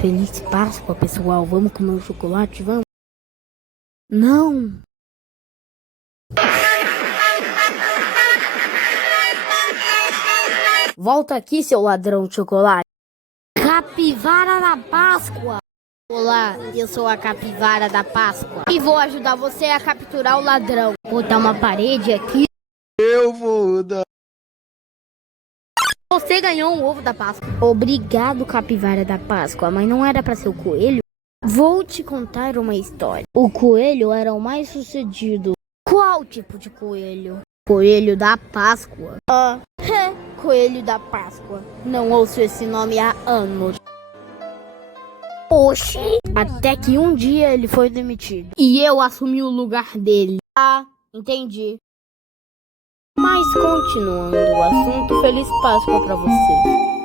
Feliz Páscoa, pessoal. Vamos comer um chocolate? Vamos? Não. Volta aqui, seu ladrão de chocolate. Capivara da Páscoa. Olá, eu sou a capivara da Páscoa e vou ajudar você a capturar o ladrão. Vou botar uma parede aqui. Eu vou dar. Você ganhou um ovo da Páscoa. Obrigado, capivara da Páscoa, mas não era pra ser o coelho? Vou te contar uma história. O coelho era o mais sucedido. Qual tipo de coelho? Coelho da Páscoa. Coelho da Páscoa. Não ouço esse nome há anos. Oxi! Até que um dia ele foi demitido. E eu assumi o lugar dele. Ah, entendi. Mas continuando o assunto, Feliz Páscoa pra vocês.